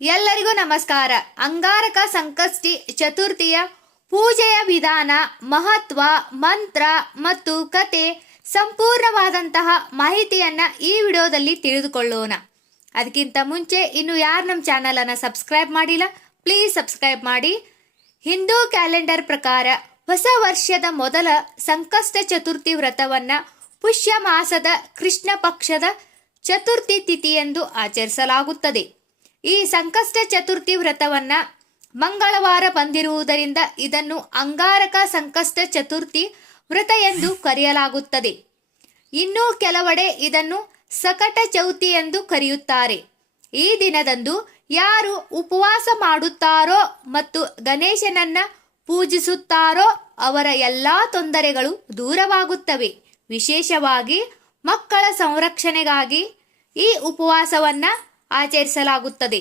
ಎಲ್ಲರಿಗೂ ನಮಸ್ಕಾರ. ಅಂಗಾರಕ ಸಂಕಷ್ಟಿ ಚತುರ್ಥಿಯ ಪೂಜೆಯ ವಿಧಾನ, ಮಹತ್ವ, ಮಂತ್ರ ಮತ್ತು ಕತೆ ಸಂಪೂರ್ಣವಾದಂತಹ ಮಾಹಿತಿಯನ್ನ ಈ ವಿಡಿಯೋದಲ್ಲಿ ತಿಳಿದುಕೊಳ್ಳೋಣ. ಅದಕ್ಕಿಂತ ಮುಂಚೆ ಇನ್ನು ಯಾರು ನಮ್ಮ ಚಾನಲ್ ಅನ್ನು ಸಬ್ಸ್ಕ್ರೈಬ್ ಮಾಡಿಲ್ಲ, ಪ್ಲೀಸ್ ಸಬ್ಸ್ಕ್ರೈಬ್ ಮಾಡಿ. ಹಿಂದೂ ಕ್ಯಾಲೆಂಡರ್ ಪ್ರಕಾರ ಹೊಸ ವರ್ಷದ ಮೊದಲ ಸಂಕಷ್ಟ ಚತುರ್ಥಿ ವ್ರತವನ್ನ ಪುಷ್ಯ ಮಾಸದ ಕೃಷ್ಣ ಪಕ್ಷದ ಚತುರ್ಥಿ ತಿಥಿಯೆಂದು ಆಚರಿಸಲಾಗುತ್ತದೆ. ಈ ಸಂಕಷ್ಟ ಚತುರ್ಥಿ ವ್ರತವನ್ನ ಮಂಗಳವಾರ ಬಂದಿರುವುದರಿಂದ ಇದನ್ನು ಅಂಗಾರಕ ಸಂಕಷ್ಟ ಚತುರ್ಥಿ ವ್ರತ ಎಂದು ಕರೆಯಲಾಗುತ್ತದೆ. ಇನ್ನು ಕೆಲವೆಡೆ ಇದನ್ನು ಸಕಟ ಚೌತಿ ಎಂದು ಕರೆಯುತ್ತಾರೆ. ಈ ದಿನದಂದು ಯಾರು ಉಪವಾಸ ಮಾಡುತ್ತಾರೋ ಮತ್ತು ಗಣೇಶನನ್ನ ಪೂಜಿಸುತ್ತಾರೋ ಅವರ ಎಲ್ಲಾ ತೊಂದರೆಗಳು ದೂರವಾಗುತ್ತವೆ. ವಿಶೇಷವಾಗಿ ಮಕ್ಕಳ ಸಂರಕ್ಷಣೆಗಾಗಿ ಈ ಉಪವಾಸವನ್ನ ಆಚರಿಸಲಾಗುತ್ತದೆ.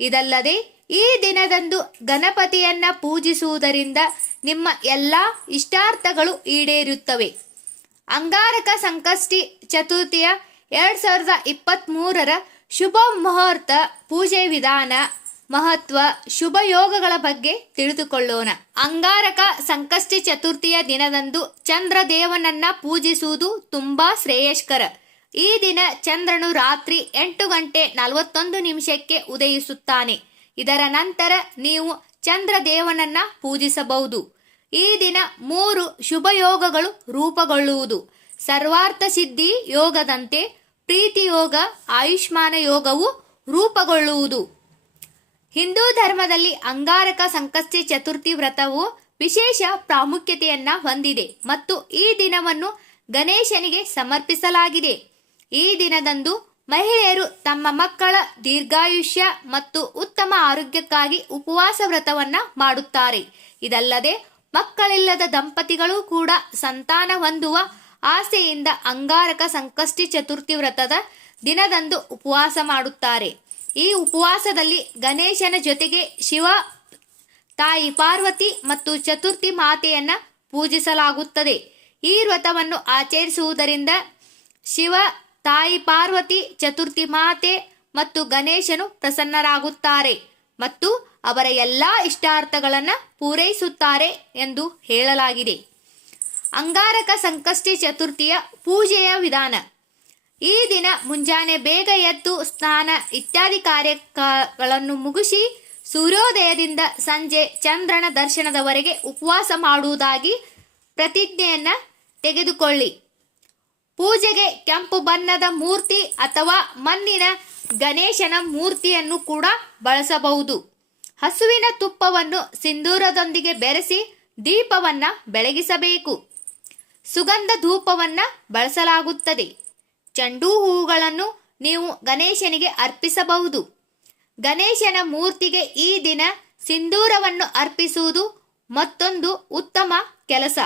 ಇದಲ್ಲದೆ ಈ ದಿನದಂದು ಗಣಪತಿಯನ್ನ ಪೂಜಿಸುವುದರಿಂದ ನಿಮ್ಮ ಎಲ್ಲ ಇಷ್ಟಾರ್ಥಗಳು ಈಡೇರುತ್ತವೆ. ಅಂಗಾರಕ ಸಂಕಷ್ಟಿ ಚತುರ್ಥಿಯ 2023ರ ಶುಭ ಮುಹೂರ್ತ, ಪೂಜೆ ವಿಧಾನ, ಮಹತ್ವ, ಶುಭ ಯೋಗಗಳ ಬಗ್ಗೆ ತಿಳಿದುಕೊಳ್ಳೋಣ. ಅಂಗಾರಕ ಸಂಕಷ್ಟಿ ಚತುರ್ಥಿಯ ದಿನದಂದು ಚಂದ್ರ ದೇವನನ್ನ ಪೂಜಿಸುವುದು ತುಂಬಾ ಶ್ರೇಯಸ್ಕರ. ಈ ದಿನ ಚಂದ್ರನು ರಾತ್ರಿ 8:41 ಉದಯಿಸುತ್ತಾನೆ. ಇದರ ನಂತರ ನೀವು ಚಂದ್ರ ದೇವನನ್ನ ಪೂಜಿಸಬಹುದು. ಈ ದಿನ 3 ಶುಭ ಯೋಗಗಳು ರೂಪುಗೊಳ್ಳುವುದು. ಸರ್ವಾರ್ಥ ಸಿದ್ಧಿ ಯೋಗದಂತೆ ಪ್ರೀತಿ ಯೋಗ, ಆಯುಷ್ಮಾನ ಯೋಗವು ರೂಪುಗೊಳ್ಳುವುದು. ಹಿಂದೂ ಧರ್ಮದಲ್ಲಿ ಅಂಗಾರಕ ಸಂಕಷ್ಟಿ ಚತುರ್ಥಿ ವ್ರತವು ವಿಶೇಷ ಪ್ರಾಮುಖ್ಯತೆಯನ್ನ ಹೊಂದಿದೆ ಮತ್ತು ಈ ದಿನವನ್ನು ಗಣೇಶನಿಗೆ ಸಮರ್ಪಿಸಲಾಗಿದೆ. ಈ ದಿನದಂದು ಮಹಿಳೆಯರು ತಮ್ಮ ಮಕ್ಕಳ ದೀರ್ಘಾಯುಷ್ಯ ಮತ್ತು ಉತ್ತಮ ಆರೋಗ್ಯಕ್ಕಾಗಿ ಉಪವಾಸ ವ್ರತವನ್ನ ಮಾಡುತ್ತಾರೆ. ಇದಲ್ಲದೆ ಮಕ್ಕಳಿಲ್ಲದ ದಂಪತಿಗಳು ಕೂಡ ಸಂತಾನ ಹೊಂದುವ ಆಸೆಯಿಂದ ಅಂಗಾರಕ ಸಂಕಷ್ಟಿ ಚತುರ್ಥಿ ವ್ರತದ ದಿನದಂದು ಉಪವಾಸ ಮಾಡುತ್ತಾರೆ. ಈ ಉಪವಾಸದಲ್ಲಿ ಗಣೇಶನ ಜೊತೆಗೆ ಶಿವ, ತಾಯಿ ಪಾರ್ವತಿ ಮತ್ತು ಚತುರ್ಥಿ ಮಾತೆಯನ್ನ ಪೂಜಿಸಲಾಗುತ್ತದೆ. ಈ ವ್ರತವನ್ನು ಆಚರಿಸುವುದರಿಂದ ಶಿವ, ತಾಯಿ ಪಾರ್ವತಿ, ಚತುರ್ಥಿ ಮಾತೆ ಮತ್ತು ಗಣೇಶನು ಪ್ರಸನ್ನರಾಗುತ್ತಾರೆ ಮತ್ತು ಅವರ ಎಲ್ಲಾ ಇಷ್ಟಾರ್ಥಗಳನ್ನು ಪೂರೈಸುತ್ತಾರೆ ಎಂದು ಹೇಳಲಾಗಿದೆ. ಅಂಗಾರಕ ಸಂಕಷ್ಟಿ ಚತುರ್ಥಿಯ ಪೂಜೆಯ ವಿಧಾನ. ಈ ದಿನ ಮುಂಜಾನೆ ಬೇಗ ಎದ್ದು ಸ್ನಾನ ಇತ್ಯಾದಿ ಕಾರ್ಯಗಳನ್ನು ಮುಗಿಸಿ ಸೂರ್ಯೋದಯದಿಂದ ಸಂಜೆ ಚಂದ್ರನ ದರ್ಶನದವರೆಗೆ ಉಪವಾಸ ಮಾಡುವುದಾಗಿ ಪ್ರತಿಜ್ಞೆಯನ್ನ ತೆಗೆದುಕೊಳ್ಳಿ. ಪೂಜೆಗೆ ಕೆಂಪು ಬಣ್ಣದ ಮೂರ್ತಿ ಅಥವಾ ಮಣ್ಣಿನ ಗಣೇಶನ ಮೂರ್ತಿಯನ್ನು ಕೂಡ ಬಳಸಬಹುದು. ಹಸುವಿನ ತುಪ್ಪವನ್ನು ಸಿಂಧೂರದೊಂದಿಗೆ ಬೆರೆಸಿ ದೀಪವನ್ನ ಬೆಳಗಿಸಬೇಕು. ಸುಗಂಧ ಧೂಪವನ್ನ ಬಳಸಲಾಗುತ್ತದೆ. ಚೆಂಡು ಹೂಗಳನ್ನು ನೀವು ಗಣೇಶನಿಗೆ ಅರ್ಪಿಸಬಹುದು. ಗಣೇಶನ ಮೂರ್ತಿಗೆ ಈ ದಿನ ಸಿಂಧೂರವನ್ನು ಅರ್ಪಿಸುವುದು ಮತ್ತೊಂದು ಉತ್ತಮ ಕೆಲಸ.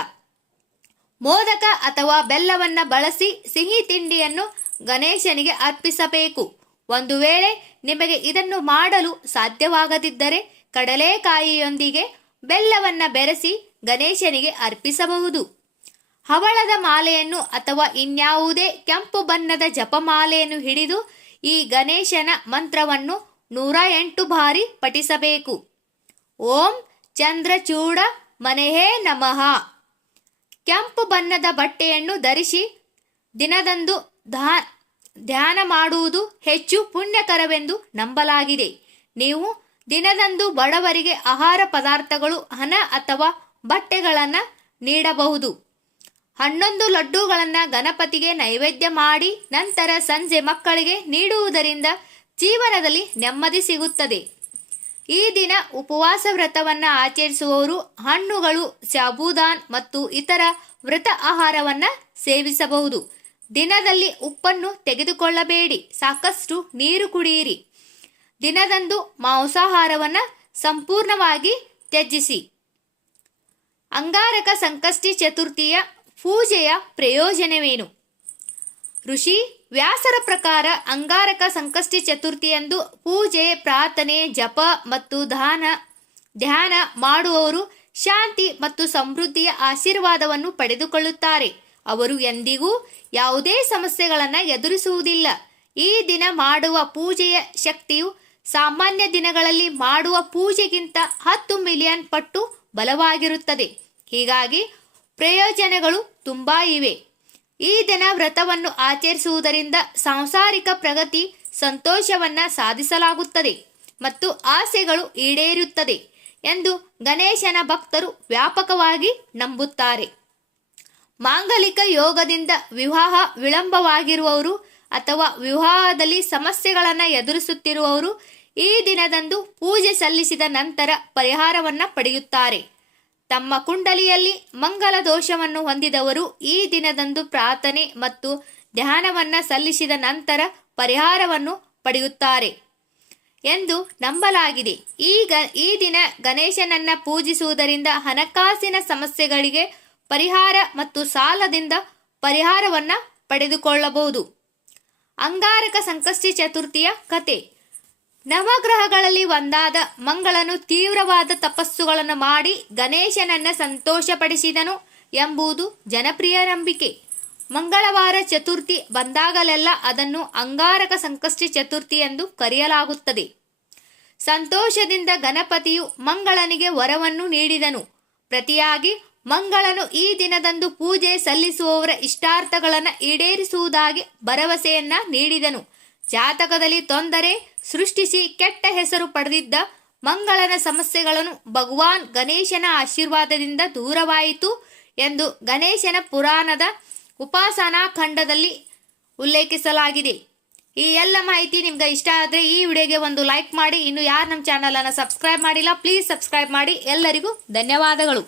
ಮೋದಕ ಅಥವಾ ಬೆಲ್ಲವನ್ನ ಬಳಸಿ ಸಿಹಿ ತಿಂಡಿಯನ್ನು ಗಣೇಶನಿಗೆ ಅರ್ಪಿಸಬೇಕು. ಒಂದು ವೇಳೆ ನಿಮಗೆ ಇದನ್ನು ಮಾಡಲು ಸಾಧ್ಯವಾಗದಿದ್ದರೆ ಕಡಲೆಕಾಯಿಯೊಂದಿಗೆ ಬೆಲ್ಲವನ್ನ ಬೆರೆಸಿ ಗಣೇಶನಿಗೆ ಅರ್ಪಿಸಬಹುದು. ಹವಳದ ಮಾಲೆಯನ್ನು ಅಥವಾ ಇನ್ಯಾವುದೇ ಕೆಂಪು ಬಣ್ಣದ ಜಪಮಾಲೆಯನ್ನು ಹಿಡಿದು ಈ ಗಣೇಶನ ಮಂತ್ರವನ್ನು 108 ಬಾರಿ ಪಠಿಸಬೇಕು. ಓಂ ಚಂದ್ರಚೂಡ ಮನೆಹೇ ನಮಃ. ಕೆಂಪು ಬಣ್ಣದ ಬಟ್ಟೆಯನ್ನು ಧರಿಸಿ ದಿನದಂದು ಧ್ಯಾನ ಮಾಡುವುದು ಹೆಚ್ಚು ಪುಣ್ಯಕರವೆಂದು ನಂಬಲಾಗಿದೆ. ನೀವು ದಿನದಂದು ಬಡವರಿಗೆ ಆಹಾರ ಪದಾರ್ಥಗಳು, ಹಣ ಅಥವಾ ಬಟ್ಟೆಗಳನ್ನು ನೀಡಬಹುದು. 11 ಲಡ್ಡುಗಳನ್ನು ಗಣಪತಿಗೆ ನೈವೇದ್ಯ ಮಾಡಿ ನಂತರ ಸಂಜೆ ಮಕ್ಕಳಿಗೆ ನೀಡುವುದರಿಂದ ಜೀವನದಲ್ಲಿ ನೆಮ್ಮದಿ ಸಿಗುತ್ತದೆ. ಈ ದಿನ ಉಪವಾಸ ವ್ರತವನ್ನ ಆಚರಿಸುವವರು ಹಣ್ಣುಗಳು, ಸಾಬೂದಾನ್ ಮತ್ತು ಇತರ ವ್ರತ ಆಹಾರವನ್ನ ಸೇವಿಸಬಹುದು. ದಿನದಲ್ಲಿ ಉಪ್ಪನ್ನು ತೆಗೆದುಕೊಳ್ಳಬೇಡಿ, ಸಾಕಷ್ಟು ನೀರು ಕುಡಿಯಿರಿ. ದಿನದಂದು ಮಾಂಸಾಹಾರವನ್ನ ಸಂಪೂರ್ಣವಾಗಿ ತ್ಯಜಿಸಿ. ಅಂಗಾರಕ ಸಂಕಷ್ಟಿ ಚತುರ್ಥಿಯ ಪೂಜೆಯ ಪ್ರಯೋಜನವೇನು? ಋಷಿ ವ್ಯಾಸರ ಪ್ರಕಾರ ಅಂಗಾರಕ ಸಂಕಷ್ಟಿ ಚತುರ್ಥಿಯಂದು ಪೂಜೆ, ಪ್ರಾರ್ಥನೆ, ಜಪ ಮತ್ತು ಧ್ಯಾನ ಮಾಡುವವರು ಶಾಂತಿ ಮತ್ತು ಸಮೃದ್ಧಿಯ ಆಶೀರ್ವಾದವನ್ನು ಪಡೆದುಕೊಳ್ಳುತ್ತಾರೆ. ಅವರು ಎಂದಿಗೂ ಯಾವುದೇ ಸಮಸ್ಯೆಗಳನ್ನು ಎದುರಿಸುವುದಿಲ್ಲ. ಈ ದಿನ ಮಾಡುವ ಪೂಜೆಯ ಶಕ್ತಿಯು ಸಾಮಾನ್ಯ ದಿನಗಳಲ್ಲಿ ಮಾಡುವ ಪೂಜೆಗಿಂತ 10 ಮಿಲಿಯನ್ ಪಟ್ಟು ಬಲವಾಗಿರುತ್ತದೆ. ಹೀಗಾಗಿ ಪ್ರಯೋಜನಗಳು ತುಂಬಾ ಇವೆ. ಈ ದಿನ ವ್ರತವನ್ನು ಆಚರಿಸುವುದರಿಂದ ಸಾಂಸಾರಿಕ ಪ್ರಗತಿ, ಸಂತೋಷವನ್ನ ಸಾಧಿಸಲಾಗುತ್ತದೆ ಮತ್ತು ಆಸೆಗಳು ಈಡೇರುತ್ತದೆ ಎಂದು ಗಣೇಶನ ಭಕ್ತರು ವ್ಯಾಪಕವಾಗಿ ನಂಬುತ್ತಾರೆ. ಮಾಂಗಲಿಕ ಯೋಗದಿಂದ ವಿವಾಹ ವಿಳಂಬವಾಗಿರುವವರು ಅಥವಾ ವಿವಾಹದಲ್ಲಿ ಸಮಸ್ಯೆಗಳನ್ನು ಎದುರಿಸುತ್ತಿರುವವರು ಈ ದಿನದಂದು ಪೂಜೆ ಸಲ್ಲಿಸಿದ ನಂತರ ಪರಿಹಾರವನ್ನು ಪಡೆಯುತ್ತಾರೆ. ತಮ್ಮ ಕುಂಡಲಿಯಲ್ಲಿ ಮಂಗಲ ದೋಷವನ್ನು ಹೊಂದಿದವರು ಈ ದಿನದಂದು ಪ್ರಾರ್ಥನೆ ಮತ್ತು ಧ್ಯಾನವನ್ನು ಸಲ್ಲಿಸಿದ ನಂತರ ಪರಿಹಾರವನ್ನು ಪಡೆಯುತ್ತಾರೆ ಎಂದು ನಂಬಲಾಗಿದೆ. ಈ ದಿನ ಗಣೇಶನನ್ನ ಪೂಜಿಸುವುದರಿಂದ ಹಣಕಾಸಿನ ಸಮಸ್ಯೆಗಳಿಗೆ ಪರಿಹಾರ ಮತ್ತು ಸಾಲದಿಂದ ಪರಿಹಾರವನ್ನು ಪಡೆದುಕೊಳ್ಳಬಹುದು. ಅಂಗಾರಕ ಸಂಕಷ್ಟಿ ಚತುರ್ಥಿಯ ಕತೆ. ನವಗ್ರಹಗಳಲ್ಲಿ ಒಂದಾದ ಮಂಗಳನು ತೀವ್ರವಾದ ತಪಸ್ಸುಗಳನ್ನು ಮಾಡಿ ಗಣೇಶನನ್ನ ಸಂತೋಷಪಡಿಸಿದನು ಎಂಬುದು ಜನಪ್ರಿಯ ನಂಬಿಕೆ. ಮಂಗಳವಾರ ಚತುರ್ಥಿ ಬಂದಾಗಲೆಲ್ಲ ಅದನ್ನು ಅಂಗಾರಕ ಸಂಕಷ್ಟಿ ಚತುರ್ಥಿ ಎಂದು ಕರೆಯಲಾಗುತ್ತದೆ. ಸಂತೋಷದಿಂದ ಗಣಪತಿಯು ಮಂಗಳನಿಗೆ ವರವನ್ನು ನೀಡಿದನು. ಪ್ರತಿಯಾಗಿ ಮಂಗಳನು ಈ ದಿನದಂದು ಪೂಜೆ ಸಲ್ಲಿಸುವವರ ಇಷ್ಟಾರ್ಥಗಳನ್ನು ಈಡೇರಿಸುವುದಾಗಿ ಭರವಸೆಯನ್ನ ನೀಡಿದನು. ಜಾತಕದಲ್ಲಿ ತೊಂದರೆ ಸೃಷ್ಟಿಸಿ ಕೆಟ್ಟ ಹೆಸರು ಪಡೆದಿದ್ದ ಮಂಗಳನ ಸಮಸ್ಯೆಗಳನ್ನು ಭಗವಾನ್ ಗಣೇಶನ ಆಶೀರ್ವಾದದಿಂದ ದೂರವಾಯಿತು ಎಂದು ಗಣೇಶನ ಪುರಾಣದ ಉಪಾಸನಾ ಖಂಡದಲ್ಲಿ ಉಲ್ಲೇಖಿಸಲಾಗಿದೆ. ಈ ಎಲ್ಲ ಮಾಹಿತಿ ನಿಮ್ಗೆ ಇಷ್ಟ ಆದರೆ ಈ ವಿಡಿಯೋಗೆ ಒಂದು ಲೈಕ್ ಮಾಡಿ. ಇನ್ನು ಯಾರು ನಮ್ಮ ಚಾನಲನ್ನು ಸಬ್ಸ್ಕ್ರೈಬ್ ಮಾಡಿಲ್ಲ ಪ್ಲೀಸ್ ಸಬ್ಸ್ಕ್ರೈಬ್ ಮಾಡಿ. ಎಲ್ಲರಿಗೂ ಧನ್ಯವಾದಗಳು.